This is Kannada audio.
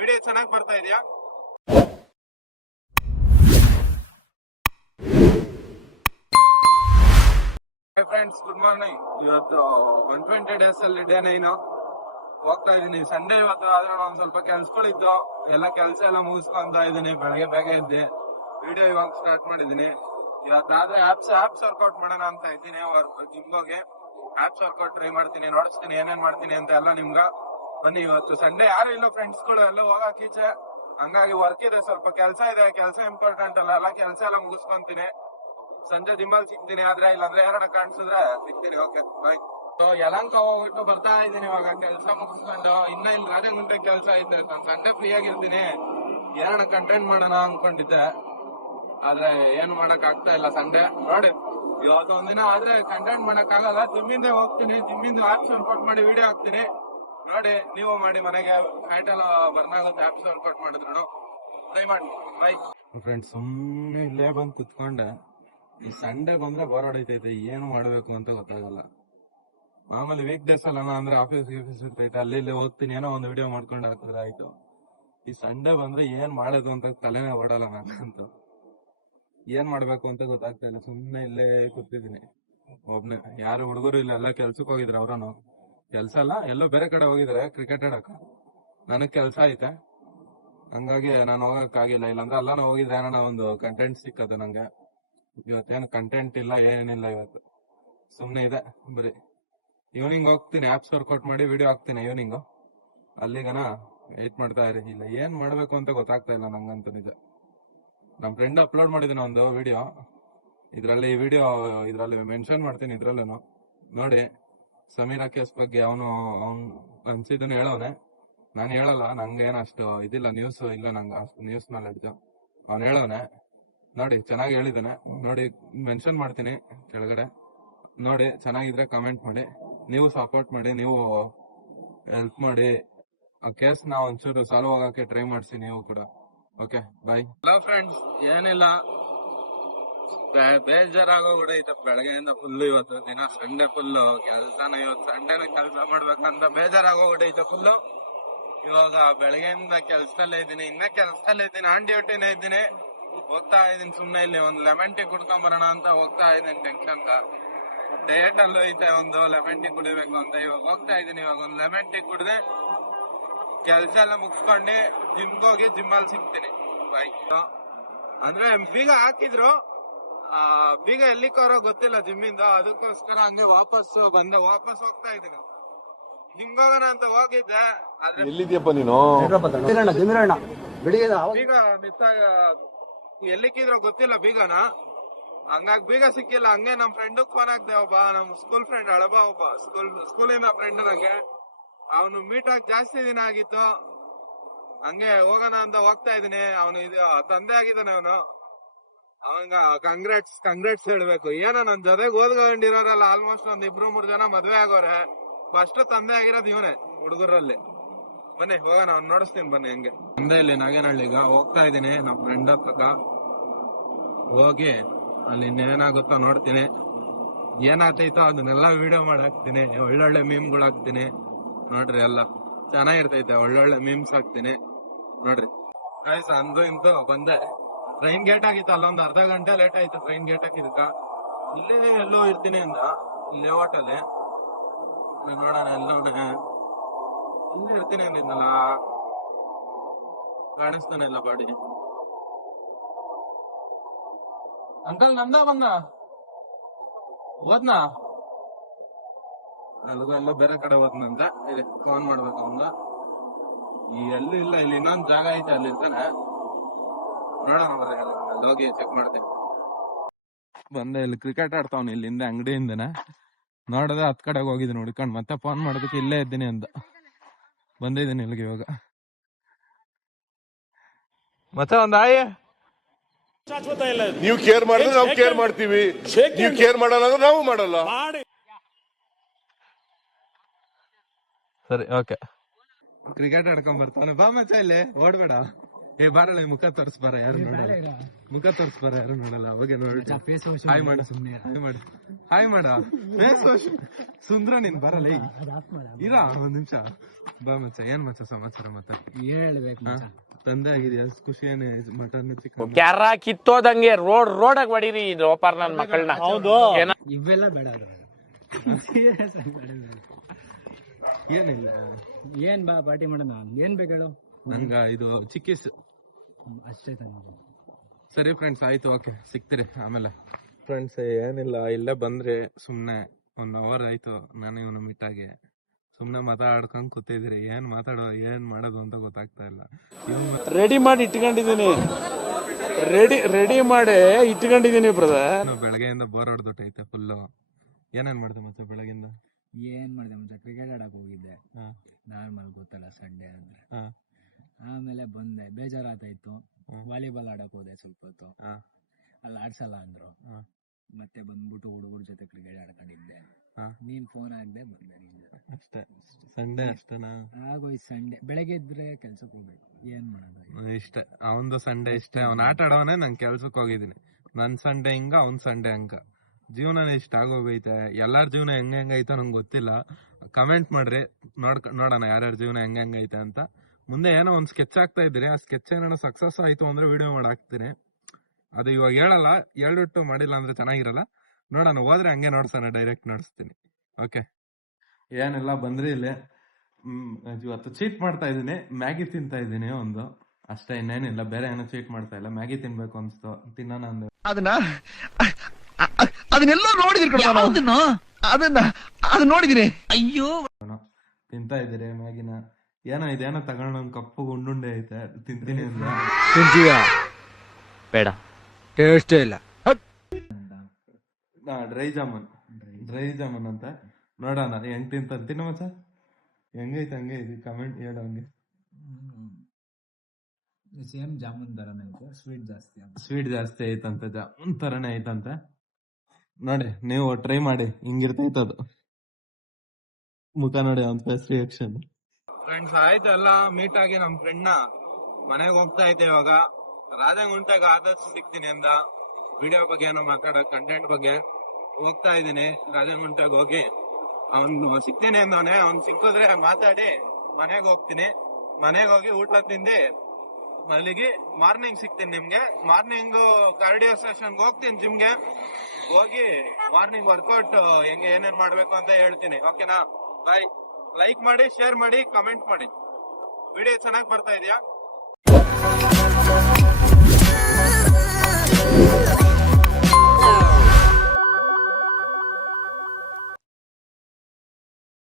ವಿಡಿಯೋ ಚೆನ್ನಾಗಿ ಬರ್ತಾ ಇದೆಯಾ? Friends, good morning. ಇವತ್ತು 120 days ಅಲ್ಲಿ ಡೇ 9 ಹೋಗ್ತಾ ಇದೀನಿ. ಸಂಡೇ ಇವತ್ತು, ಆದ್ರೆ ಒಂದ್ ಸ್ವಲ್ಪ ಕೆಲ್ಸಗಳಿತ್ತು. ಎಲ್ಲ ಕೆಲಸ ಎಲ್ಲ ಮುಗಿಸ್ಕೊಂತ ಇದೀನಿ. ಬೆಳಗ್ಗೆ ಬೇಗ ಇದ್ದೆ. ವಿಡಿಯೋ ಇವಾಗ ಸ್ಟಾರ್ಟ್ ಮಾಡಿದೀನಿ. ಇವತ್ತಾದ್ರೆ ಆಪ್ಸ್ ವರ್ಕೌಟ್ ಮಾಡೋಣ ಅಂತ ಇದ್ದೀನಿ. ಜಿಮ್ ಹೋಗಿ ಆಪ್ಸ್ ವರ್ಕೌಟ್ ಟ್ರೈ ಮಾಡ್ತೀನಿ, ನೋಡಿಸ್ತೀನಿ ಏನೇನ್ ಮಾಡ್ತೀನಿ ಅಂತ ಎಲ್ಲ ನಿಮ್ಗ. ಬನ್ನಿ. ಇವತ್ತು ಸಂಡೇ ಯಾರು ಇಲ್ಲ ಫ್ರೆಂಡ್ಸ್ ಗಳು, ಎಲ್ಲ ಹೋಗಕ್ ಈಚೆ. ಹಂಗಾಗಿ ವರ್ಕ್ ಇದೆ, ಸ್ವಲ್ಪ ಕೆಲಸ ಇದೆ. ಕೆಲಸ ಇಂಪಾರ್ಟೆಂಟ್ ಅಲ್ಲ, ಎಲ್ಲ ಕೆಲಸ ಎಲ್ಲ ಮುಗಿಸ್ಕೊಂತೀನಿ. ಸಂಜೆ ಜಿಮ್ಮಲ್ಲಿ ಸಿಗ್ತೀನಿ. ಆದ್ರೆ ಇಲ್ಲಾಂದ್ರೆ ಯಾರನ್ನ ಕಾಣಿಸಿದ್ರೆ ಸಿಗ್ತೀನಿ. ಓಕೆ, ಬಾಯ್. ಯಲಂಕ ಹೋಗ್ಬಿಟ್ಟು ಬರ್ತಾ ಇದ್ದೀನಿ ಇವಾಗ ಕೆಲಸ ಮುಗಿಸ್ಕೊಂಡು. ಇನ್ನ ಇಲ್ಲಿ ರಾಜಗುಂಟೆ ಕೆಲಸ ಐತೆ. ನಾನು ಸಂಡೇ ಫ್ರೀ ಆಗಿರ್ತೀನಿ, ಯಾರನ್ನ ಕಂಟೆಂಟ್ ಮಾಡೋಣ ಅನ್ಕೊಂಡಿದ್ದೆ. ಆದ್ರೆ ಏನು ಮಾಡಕ್ ಆಗ್ತಾ ಇಲ್ಲ. ಸಂಡೇ ನೋಡಿ, ಇವತ್ತು ಒಂದಿನ ಆದ್ರೆ ಕಂಟೆಂಟ್ ಮಾಡಕ್ ಆಗಲ್ಲ. ಜಿಮ್ಮಿಂದ ಹೋಗ್ತೀನಿ, ಜಿಮ್ಮಿಂದ ಆಪ್ಸ್ ವರ್ಕೌಟ್ ಮಾಡಿ ವಿಡಿಯೋ ಹಾಕ್ತೀನಿ. ನೋಡಿ, ನೀವು ಮಾಡಿ ಮನೆಗೆ. ಫ್ಯಾಟ್ ಎಲ್ಲ ಬರ್ನ್ ಆಗುತ್ತೆ ಆಪ್ಸ್ ವರ್ಕೌಟ್ ಮಾಡಿದ್ರು. ಟ್ರೈ ಮಾಡಿ. By friends. ಸುಮ್ಮನೆ ಇಲ್ಲೇ ಬಂದು ಕುತ್ಕೊಂಡೆ. ಈ ಸಂಡೇ ಬಂದ್ರೆ ಬೋರ್ ಹೊಡಿತೈತೆ, ಏನು ಮಾಡ್ಬೇಕು ಅಂತ ಗೊತ್ತಾಗಲ್ಲ. ಮಾಮೂಲಿ ವೀಕ್ ಡೇಸ್ ಅಲ್ಲ ಅಂದ್ರೆ ಆಫೀಸ್ ಇರ್ತೈತೆ, ಅಲ್ಲಿ ಇಲ್ಲಿ ಹೋಗ್ತೀನಿ, ಏನೋ ಒಂದು ವಿಡಿಯೋ ಮಾಡ್ಕೊಂಡು ಹಾಕಿದ್ರೆ ಆಯ್ತು. ಈ ಸಂಡೇ ಬಂದ್ರೆ ಏನ್ ಮಾಡೋದು ಅಂತ ತಲೆನೇ ಓಡಲ್ಲ ನಂಗಂತೂ. ಏನ್ ಮಾಡ್ಬೇಕು ಅಂತ ಗೊತ್ತಾಗ್ತಾ ಇಲ್ಲ. ಸುಮ್ನೆ ಇಲ್ಲೇ ಕೂತಿದ್ದೀನಿ ಒಬ್ನೇ. ಯಾರು ಹುಡುಗರು ಇಲ್ಲ, ಎಲ್ಲ ಕೆಲ್ಸಕ್ಕೆ ಹೋಗಿದ್ರೆ. ಅವ್ರನು ಕೆಲ್ಸ ಅಲ್ಲ, ಎಲ್ಲೋ ಬೇರೆ ಕಡೆ ಹೋಗಿದ್ರೆ ಕ್ರಿಕೆಟ್ ಆಡಕ. ನನಗ್ ಕೆಲ್ಸ ಐತೆ, ಹಂಗಾಗಿ ನಾನು ಹೋಗಕ್ ಆಗಿಲ್ಲ. ಇಲ್ಲಾಂದ್ರೆ ಎಲ್ಲಾನು ಹೋಗಿದ್ರೆ ಏನೋ ಒಂದು ಕಂಟೆಂಟ್ ಸಿಕ್ಕದ ನಂಗೆ. ಇವತ್ತೇನು ಕಂಟೆಂಟ್ ಇಲ್ಲ, ಏನಿಲ್ಲ ಇವತ್ತು. ಸುಮ್ನೆ ಇದೆ ಬರೀ. ಈವ್ನಿಂಗ್ ಹೋಗ್ತೀನಿ, ಆಪ್ಸ್ ವರ್ಕೌಟ್ ಮಾಡಿ ವಿಡಿಯೋ ಹಾಕ್ತೀನಿ ಈವ್ನಿಂಗು. ಅಲ್ಲಿಗನ ವೇಟ್ ಮಾಡ್ತಾ ಇರಿ. ಇಲ್ಲ ಏನ್ ಮಾಡ್ಬೇಕು ಅಂತ ಗೊತ್ತಾಗ್ತಾ ಇಲ್ಲ ನಂಗಂತೂ ನಿಜ. ನಮ್ ಫ್ರೆಂಡ್ ಅಪ್ಲೋಡ್ ಮಾಡಿದೀನಿ ಒಂದು ವಿಡಿಯೋ. ಇದ್ರಲ್ಲಿ ಮೆನ್ಷನ್ ಮಾಡ್ತೀನಿ. ಇದ್ರಲ್ಲೇನು ನೋಡಿ, ಸಮೀರ್ ಕೇಸ್ ಬಗ್ಗೆ ಅವನು ಅನ್ಸಿದ್ದನ್ನು ಹೇಳೋನೆ. ನಾನು ಹೇಳಲ್ಲ, ನಂಗೇನು ಅಷ್ಟು ಇದಿಲ್ಲ, ನ್ಯೂಸ್ ಇಲ್ಲ ನಂಗೆ ಅಷ್ಟು ನ್ಯೂಸ್ ನಾಲೆಡ್ಜ್. ಅವ್ನು ಹೇಳೋನೆ ನೋಡಿ, ಚೆನ್ನಾಗಿ ಹೇಳಿದಾನೆ. ನೋಡಿ, ಮೆನ್ಷನ್ ಮಾಡ್ತೀನಿ ಕೆಳಗಡೆ. ನೋಡಿ, ಚೆನ್ನಾಗಿದ್ರೆ ಕಮೆಂಟ್ ಮಾಡಿ, ನೀವು ಸಪೋರ್ಟ್ ಮಾಡಿ, ನೀವು ಹೆಲ್ಪ್ ಮಾಡಿ. ಆ ಕೇಸ್ ನ ಒಂಚೂರು ಸಾಲ್ವ್ ಆಗಕ್ಕೆ ಟ್ರೈ ಮಾಡ್ಸಿ ನೀವು ಕೂಡ. ಓಕೆ, ಬಾಯ್. ಹಲೋ ಫ್ರೆಂಡ್ಸ್, ಏನಿಲ್ಲ, ಬೇಜಾರಾಗೋಗ್ಬಿಡೈತೆ ಬೆಳಗ್ಗೆಯಿಂದ ಫುಲ್. ಇವತ್ತು ದಿನ ಸಂಡೇ ಫುಲ್ ಕೆಲ್ಸನ. ಇವತ್ತು ಸಂಡೇನ ಕೆಲಸ ಮಾಡ್ಬೇಕಂತ ಬೇಜಾರಾಗೋಗ್ಬಿಟ್ಟೈತೆ ಫುಲ್. ಇವಾಗ ಬೆಳಗ್ಗೆಯಿಂದ ಕೆಲ್ಸದಲ್ಲೇ ಇದ್ದೀನಿ, ಇನ್ನ ಕೆಲ್ಸದಲ್ಲೇ ಇದ್ದೀನಿ. ಆನ್ ಡ್ಯೂಟಿನೇ ಇದ್ದೀನಿ. ಹೋಗ್ತಾ ಇದೀನಿ ಸುಮ್ನೆ. ಇಲ್ಲಿ ಒಂದು ಲೆಮನ್ ಟೀ ಕುಡ್ಕೊಂಡ್ ಬರೋಣ ಅಂತ ಹೋಗ್ತಾ ಇದೀನಿ. ಟೆನ್ಷನ್ ಡಯಟ್ ಅಲ್ಲೂ ಐತೆ, ಒಂದು ಲೆಮನ್ ಟೀ ಕುಡಿಬೇಕು ಅಂತ. ಇವಾಗ ಹೋಗ್ತಾ ಇದೀನಿ. ಇವಾಗ ಒಂದು ಲೆಮನ್ ಟೀ ಕುಡ್ದೆ ಕೆಲ್ಸ ಎಲ್ಲ ಮುಗಿಸ್ಕೊಂಡು ಜಿಮ್ಗೆ ಹೋಗಿ ಜಿಮ್ಮಲ್ಲಿ ಸಿಗ್ತೀನಿ. ಅಂದ್ರೆ ಬೀಗ ಹಾಕಿದ್ರು, ಬೀಗ ಎಲ್ಲಿಕೋರೋ ಗೊತ್ತಿಲ್ಲ ಜಿಮ್ಮಿಂದ. ಅದಕ್ಕೋಸ್ಕರ ಹಂಗೆ ವಾಪಸ್ ಹೋಗ್ತಾ ಇದೀನಿ. ಜಿಮ್ಗೆ ಹೋಗೋಣ ಅಂತ ಹೋಗಿದ್ದೆ, ಆದ್ರೆ ಎಲ್ಲಿದ್ಯಪ್ಪ ನೀನು? ಬೀಗ ಮಿಸ್ ಎಲ್ಲಿಕ್ಕಿದ್ರೋ ಗೊತ್ತಿಲ್ಲ ಬೀಗನ. ಹಂಗಾಗಿ ಬೀಗ ಸಿಕ್ಕಿಲ್ಲ. ಹಂಗೆ ನಮ್ ಫ್ರೆಂಡ್ ಫೋನ್ ಹಾಕ್ದೆ. ಒಬ್ಬ ನಮ್ ಸ್ಕೂಲ್ ಫ್ರೆಂಡ್, ಹಳಬ ಒಬ್ಬ ಸ್ಕೂಲಿನ ಫ್ರೆಂಡ್ ನಂಗೆ. ಅವನು ಮೀಟ್ ಆಗಿ ಜಾಸ್ತಿ ದಿನ ಆಗಿತ್ತು. ಹಂಗೆ ಹೋಗೋಣ ಅಂತ ಹೋಗ್ತಾ ಇದೀನಿ. ಅವನು ತಂದೆ ಆಗಿದ್ದಾನೆ. ಅವಂಗ ಕಂಗ್ರಾಟ್ಸ್ ಹೇಳ್ಬೇಕು. ಏನೋ ನನ್ ಜೊತೆಗೆ ಓದ್ಕೊಂಡಿರೋರಲ್ಲ ಆಲ್ಮೋಸ್ಟ್ ಒಂದ್ 2-3 ಜನ ಮದ್ವೆ ಆಗೋರೆ. ಫಸ್ಟ್ ತಂದೆ ಆಗಿರೋದು ಇವನೇ ಹುಡುಗರಲ್ಲಿ. ಬನ್ನಿ ಹೋಗೋಣ, ಅವ್ನು ನೋಡಿಸ್ತೀನಿ ಬನ್ನಿ. ಹಂಗೆ ತಂದೆ ಇಲ್ಲಿ ನಾಗೇನಹಳ್ಳಿಗ ಹೋಗ್ತಾ ಇದೀನಿ ನಮ್ ಫ್ರೆಂಡ್ ಹತ್ರ. ಹೋಗಿ ಅಲ್ಲಿ ಇನ್ನೇನಾಗುತ್ತೋ ನೋಡ್ತೀನಿ. ಏನಾಗ್ತೈತೋ ಅದನ್ನೆಲ್ಲ ವಿಡಿಯೋ ಮಾಡಾಕ್ತೀನಿ. ಒಳ್ಳೊಳ್ಳೆ ಮೀಮ್ಗಳು ಹಾಕ್ತೀನಿ ನೋಡ್ರಿ. ಎಲ್ಲ ಚೆನ್ನಾಗಿರ್ತೈತೆ, ಒಳ್ಳೊಳ್ಳೆ ಮೀಮ್ಸ್ ಹಾಕ್ತೀನಿ ನೋಡ್ರಿ. ಆಯ್ತು, ಅಂದು ಇಂದು ಬಂದೆ. ಟ್ರೈನ್ ಗೇಟ್ ಆಗಿತ್ತು, ಅಲ್ಲೊಂದು ಅರ್ಧ ಗಂಟೆ ಲೇಟ್ ಆಯ್ತು ಟ್ರೈನ್ ಗೇಟ್ ಹಾಕಿದಕ್ಕ. ಇಲ್ಲೇ ಎಲ್ಲೋ ಇರ್ತೀನಿ ಅಂದ, ಇಲ್ಲೇ ಹೋಟೆಲ್. ನೋಡೋಣ ಎಲ್ಲೋಣ, ಇಲ್ಲೇ ಇರ್ತೀನಿ ಅಂದಿದ್ನಲ್ಲ, ಕಾಣಿಸ್ತಾನೆಲ್ಲ ಬಾಡಿ. ಅಂಕಲ್ ನಂದ ಬಂದ ಹೋದ್ನಾ? ಎಲ್ಲೋ ಬೇರೆ ಕಡೆ ಹೋದ್ನಂತ. ಫೋನ್ ಮಾಡ್ಬೇಕು ಅವಂಗ. ಎಲ್ಲೂ ಇಲ್ಲ, ಇಲ್ಲಿ ಇನ್ನೊಂದ್ ಜಾಗ ಐತೆ, ಅಲ್ಲಿ ಇರ್ತಾನೆ. ನೋಡೋಣ ಬರ್ರಿ, ಅಲ್ಲಿ ಹೋಗಿ ಚೆಕ್ ಮಾಡ್ತೀನಿ. ಬಂದೆ, ಇಲ್ಲಿ ಕ್ರಿಕೆಟ್ ಆಡ್ತಾವ್ನಿ ಇಲ್ಲಿ ಹಿಂದೆ ಅಂಗಡಿಯಿಂದನೆ. ನೋಡದೆ ಹತ್ ಕಡೆಗೆ ಹೋಗಿದ್ದೀನಿ ಹುಡ್ಕೊಂಡ್. ಮತ್ತೆ ಫೋನ್ ಮಾಡೋದಕ್ಕೆ ಇಲ್ಲೇ ಇದ್ದೀನಿ ಅಂತ ಬಂದಿದ್ದೀನಿ ಇಲ್ಲಿಗೆ ಇವಾಗ. ಮತ್ತೆ ಒಂದ್ ಆಯ್ ನೀವು ಕೇರ್ ಮಾಡಿದ್ರೆ ನಾವು ಕೇರ್ ಮಾಡ್ತೀವಿ, ನೀವು ಕೇರ್ ಮಾಡಲ್ಲ ಅಂದ್ರೆ ನಾವು ಮಾಡಲ್ಲ. ಸರಿ, ಓಕೆ. ಕ್ರಿಕೆಟ್ ಆಡ್ಕೊಂಡ್ ಬರ್ತಾನೆ. ಬಾ ಮಚ್ಚ, ಇಲ್ಲಿ ಓಡ್ಬೇಡ. ಏ ಬಾರಲ್ಲ ಮುಖ ತೋರ್ಸ್ಬಾರ ಯಾರು ನೋಡಲ್ಲ, ಮುಖ ತೋರ್ಸ್ಬಾರ ಯಾರು ನೋಡಲ್ಲ. ಅವಾಗೆ ನೋಡಿ ಹಾಯ್ ಮಾಡ, ಹಾಯ್ ಮಾಡ, ಹಾಯ್ ಮಾಡ. ಸುಂದ್ರ ನೀನ್ ಬರಲ್ಲ ಇರ ಒಂದ್ ನಿಮಿಷ ಬಾ ಮಚ್ಚ. ಏನ್ ಮಚ್ಚ ಸಮಾಚಾರ? ಮತ್ತೆ ಹೇಳ್ಬೇಕು ತಂದೆ ಆಗಿದ್ಯಾ? ಖುಷಿ ಏನೇ? ಮಟನ್ ಚಿಕನ್ ಕ್ಯಾರ ಕಿತ್ತೋದಂಗೆ ರೋಡಾಗ ಹೊಡೀರಿ ಲೋಪಾರ್ ನನ್ ಮಕ್ಕಳನ್ನ. ಹೌದು, ಇವೆಲ್ಲ ಬೇಡ ಏನಿಲ್ಲ. ಏನ್ ಬಾ ಪಾರ್ಟಿ ಮಾಡೋಣ. ಏನ್ ಬೇಕು ಹೇಳು? ನಂಗ ಇದು ಚಿಕ್ಕೀಸ್ ಅಷ್ಟೇ ತಾನೆ. ಸರಿ ಫ್ರೆಂಡ್ಸ್, ಆಯ್ತು, ಓಕೆ, ಸಿಗ್ತೀರಿ ಆಮೇಲೆ. ಫ್ರೆಂಡ್ಸ್ ಏನಿಲ್ಲ, ಇಲ್ಲೇ ಬಂದ್ರಿ ಸುಮ್ನೆ 1 hour ಆಯ್ತು ನಾನು ಇವನು ಮೀಟಾಗಿ. ಸುಮ್ನೆ ಮಾತಾಡ್ಕೊಂಡ್ ಕೂತಿದ್ರಿ. ಏನ್ ಮಾಡೋದು ಅಂತ ಗೊತ್ತಾಗ್ತಾ ಇಲ್ಲ. ರೆಡಿ ಮಾಡಿ ಇಟ್ಕೊಂಡಿದೀನಿ, ರೆಡಿ ಮಾಡಿ ಇಟ್ಕೊಂಡಿದೀನಿ ಬ್ರದರ್. ಬೆಳಗ್ಗೆಯಿಂದ ಬೋರ್ ಹೊಡೆದೊಟ್ಟೈತೆ ಫುಲ್ಲು. ಏನೇನ್ ಮಾಡ್ದೆ ಮತ್ತೆ ಬೆಳಗ್ಗೆಯಿಂದ? ಏನ್ ಮಾಡಿದೆ ಮುಂಚೆ ಕ್ರಿಕೆಟ್ ಆಡಕ್ ಹೋಗಿದ್ದೆ. ನಾರ್ಮಲ್ ಗೊತ್ತಲ್ಲ ಸಂಡೇ ಅಂದ್ರೆ. ಆಮೇಲೆ ಬಂದೆ, ಬೇಜಾರಾಗ್ತಾಯಿತ್ತು. ವಾಲಿಬಾಲ್ ಆಡಕ್ ಹೋದೆ ಸ್ವಲ್ಪ ಹೊತ್ತು. ಅಲ್ಲಿ ಆಡ್ಸಲ್ಲ ಅಂದ್ರು. ಮತ್ತೆ ಬಂದ್ಬಿಟ್ಟು ಹುಡುಗರ ಜೊತೆ ಕ್ರಿಕೆಟ್ ಆಡ್ಕೊಂಡಿದ್ದೆ. ನೀನ್ ಫೋನ್ ಹಾಕ್ದೆ ಬಂದೆ ನಿನ್ ಜೊತೆ. ಅಷ್ಟೇ. ಸಂಡೇ ಅಷ್ಟೇನಾ? ಆಗೋಯ್ತು ಸಂಡೇ. ಬೆಳಗ್ಗೆ ಇದ್ರೆ ಕೆಲ್ಸಕ್ಕೆ ಹೋಗ್ಬೇಕು, ಏನ್ ಮಾಡೋದು ಇಷ್ಟೇ. ಅವಂದು ಸಂಡೇ ಇಷ್ಟೇ. ಅವ್ನ್ ಆಟ ಆಡವನೇ, ನಂಗೆ ಕೆಲ್ಸಕ್ಕೆ ಹೋಗಿದ್ದೀನಿ. ನನ್ ಸಂಡೇ ಹಿಂಗ, ಅವ್ನ್ ಸಂಡೇ ಹಂಗ. ಜೀವನ ಇಷ್ಟ ಆಗೋಗೈತೆ. ಎಲ್ಲಾರ ಜೀವನ ಹೆಂಗೈತೆ ನಂಗೆ ಗೊತ್ತಿಲ್ಲ. ಕಮೆಂಟ್ ಮಾಡ್ರಿ, ನೋಡೋಣ ಯಾರ್ಯಾರ ಜೀವನ ಹೆಂಗೈತೆ ಅಂತ. ಮುಂದೆ ಏನೋ ಒಂದ್ ಸ್ಕೆಚ್ ಆಗ್ತಾ ಇದ್ರಿ, ಆ ಸ್ಕೆಚ್ ಏನೋ ಸಕ್ಸಸ್ ಆಯ್ತು ಅಂದ್ರೆ ವಿಡಿಯೋ ಮಾಡಿ ಹಾಕ್ತೀನಿ. ಅದು ಇವಾಗ ಹೇಳಲ್ಲ, ಹೇಳ್ಬಿಟ್ಟು ಮಾಡಿಲ್ಲ ಅಂದ್ರೆ ಚೆನ್ನಾಗಿರಲ್ಲ. ನೋಡೋಣ, ಹೋದ್ರೆ ಹಂಗೆ ನೋಡ್ಸೋಣ, ಡೈರೆಕ್ಟ್ ನೋಡಿಸ್ತೀನಿ. ಓಕೆ, ಏನಿಲ್ಲ, ಬಂದ್ರಿ ಇಲ್ಲಿ. ಇವತ್ತು ಚೀಟ್ ಮಾಡ್ತಾ ಇದೀನಿ, ಮ್ಯಾಗಿ ತಿಂತಾ ಇದೀನಿ ಒಂದು. ಅಷ್ಟೇ, ಇನ್ನೇನಿಲ್ಲ, ಬೇರೆ ಏನೋ ಚೀಟ್ ಮಾಡ್ತಾ ಇಲ್ಲ. ಮ್ಯಾಗಿ ತಿನ್ಬೇಕು ಅನ್ಸ್ತು, ತಿನ್ನೋಣ ಅಂದ್ರೆ ಅದನ್ನೆಲ್ಲ ನೋಡಿದಿರಿ, ಅದನ್ನ ನೋಡಿದಿರಿ. ಅಯ್ಯೋ, ತಿಂತಾ ಇದೀರಿ ಮ್ಯಾಗಿನ. ಏನೋ ಇದೇನೋ ತಗೊಂಡ್ ಒಂದ್ ಕಪ್ಪು ಗುಂಡುಂಡೆ ಐತೆ, ತಿಂತೀನಿ ಅಂದ್ರೆ ತಿಂತೀಯ? ಬೇಡ, ಟೇಸ್ಟೇ ಇಲ್ಲ. ಡ್ರೈ ಜಾಮೂನ್ ಅಂತ. ನೋಡೋಣ ಹೆಂಗ್ ತಿನ್ನ ಮಚ್ಚ, ಹೆಂಗೈತೆ ಹಂಗೆ ಇದು ಕಮೆಂಟ್ ಹೇಳ. ಹಂಗೆ ಸೇಮ್ ಜಾಮೂನ್ ತರನೇ ಐತೆ, ಸ್ವೀಟ್ ಜಾಸ್ತಿ ಐತಂತೆ, ಜಾಮೂನ್ ತರನೇ ಐತಂತೆ. ನೋಡಿ, ನೀವು ಟ್ರೈ ಮಾಡಿ, ಹಿಂಗಿರ್ತೈತೆ ಅದು. ಮುಖ ನೋಡಿ ಅವ್ನ ಫೇಸ್ ರಿಯಾಕ್ಷನ್. ಫ್ರೆಂಡ್ಸ್ ಆಯ್ತು, ಎಲ್ಲ ಮೀಟ್ ಆಗಿ ನಮ್ ಫ್ರೆಂಡ್ ನ ಮನೆಗೆ ಹೋಗ್ತಾ ಐತೆ ಇವಾಗ. ರಾಜಗುಂಟೆಗ ಆದಷ್ಟು ಸಿಗ್ತೀನಿ ಅಂದ. ವಿಡಿಯೋ ಬಗ್ಗೆ ಏನೋ ಮಾತಾಡೋ ಕಂಟೆಂಟ್ ಬಗ್ಗೆ ಹೋಗ್ತಾ ಇದೀನಿ. ರಾಜಗುಂಟೆಗೆ ಹೋಗಿ ಅವ್ನು ಸಿಗ್ತೀನಿ ಅಂದವನೆ. ಅವ್ನ್ ಸಿಕ್ಕಿದ್ರೆ ಮಾತಾಡಿ ಮನೆಗೆ ಹೋಗ್ತೀನಿ. ಮನೆಗೆ ಹೋಗಿ ಊಟ ತಿಂದಿ ಮಲ್ಲಿಗೆ ಮಾರ್ನಿಂಗ್ ಸಿಗ್ತೀನಿ ನಿಮ್ಗೆ. ಮಾರ್ನಿಂಗ್ ಕಾರ್ಡಿಯೋ ಸೆಷನ್ಗೆ ಹೋಗ್ತೀನಿ, ಜಿಮ್ಗೆ ಹೋಗಿ ಮಾರ್ನಿಂಗ್ ವರ್ಕೌಟ್ ಹೆಂಗೆ ಏನೇನ್ ಮಾಡ್ಬೇಕು ಅಂತ ಹೇಳ್ತೀನಿ. ಓಕೆನಾ? ಬಾಯ್. ಲೈಕ್ ಮಾಡಿ, ಶೇರ್ ಮಾಡಿ, ಕಮೆಂಟ್ ಮಾಡಿ. ವಿಡಿಯೋ ಚೆನ್ನಾಗಿ ಬರ್ತಾ ಇದೆಯಾ?